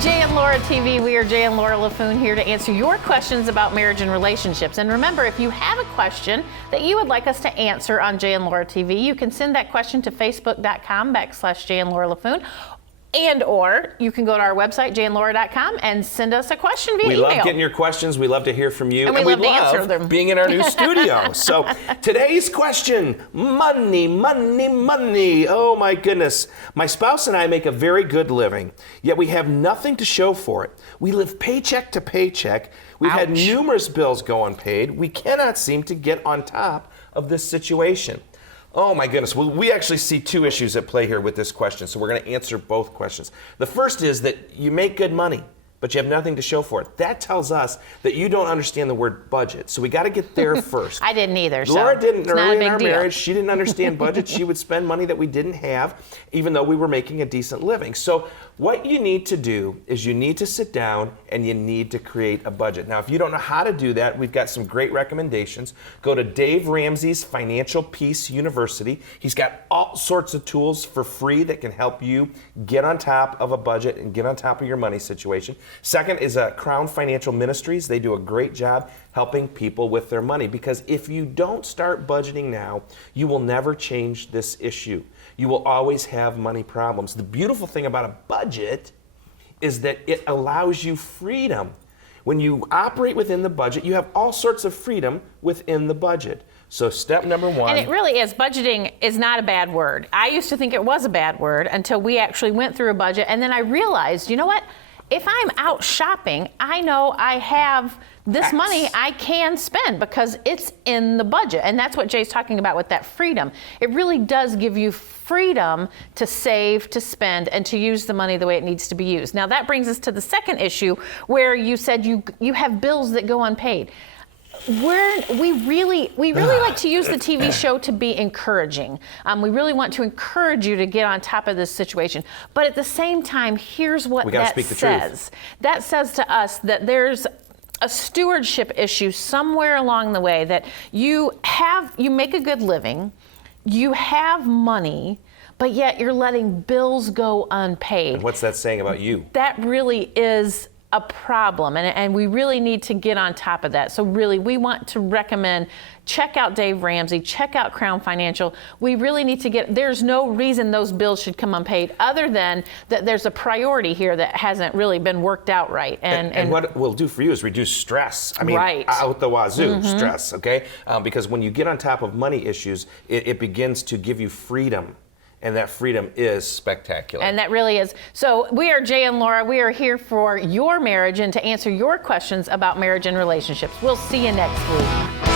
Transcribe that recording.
Jay and Laura TV. We are Jay and Laura LaFoon here to answer your questions about marriage and relationships. And remember, if you have a question that you would like us to answer on Jay and Laura TV, you can send that question to facebook.com/Jay and Laura LaFoon. Or you can go to our website, jayandlaura.com, and send us a question via email. We love getting your questions. We love to hear from you. And we love to answer them. Being in our new studio. So today's question, money, money, money. Oh my goodness. My spouse and I make a very good living, yet we have nothing to show for it. We live paycheck to paycheck. We've had numerous bills go unpaid. We cannot seem to get on top of this situation. Oh my goodness. Well, we actually see two issues at play here with this question, so we're going to answer both questions. The first is that you make good money, but you have nothing to show for it. That tells us that you don't understand the word budget. So we got to get there first. I didn't either. Laura didn't early in our deal. marriage. She didn't understand budget. She would spend money that we didn't have, even though we were making a decent living. So what you need to do is you need to sit down and you need to create a budget. Now, if you don't know how to do that, we've got some great recommendations. Go to Dave Ramsey's Financial Peace University. He's got all sorts of tools for free that can help you get on top of a budget and get on top of your money situation. Second is Crown Financial Ministries. They do a great job helping people with their money, because if you don't start budgeting now, you will never change this issue. You will always have money problems. The beautiful thing about a budget is that it allows you freedom. When you operate within the budget, you have all sorts of freedom within the budget. So step number one. And it really is. Budgeting is not a bad word. I used to think it was a bad word until we actually went through a budget, and then I realized, you know what? If I'm out shopping, I know I have this money I can spend because it's in the budget. And that's what Jay's talking about with that freedom. It really does give you freedom to save, to spend, and to use the money the way it needs to be used. Now that brings us to the second issue where you said you have bills that go unpaid. We really like to use the TV show to be encouraging. We really want to encourage you to get on top of this situation. But at the same time, here's what that says. That says to us that there's a stewardship issue somewhere along the way, that you make a good living, you have money, but yet you're letting bills go unpaid. And what's that saying about you? That really is a problem, and we really need to get on top of that. So really, we want to recommend, check out Dave Ramsey, check out Crown Financial. We really need to there's no reason those bills should come unpaid other than that there's a priority here that hasn't really been worked out right. And what it will do for you is reduce stress. I mean, out the wazoo, stress, okay? Because when you get on top of money issues, it begins to give you freedom. And that freedom is spectacular. And that really is. So we are Jay and Laura. We are here for your marriage and to answer your questions about marriage and relationships. We'll see you next week.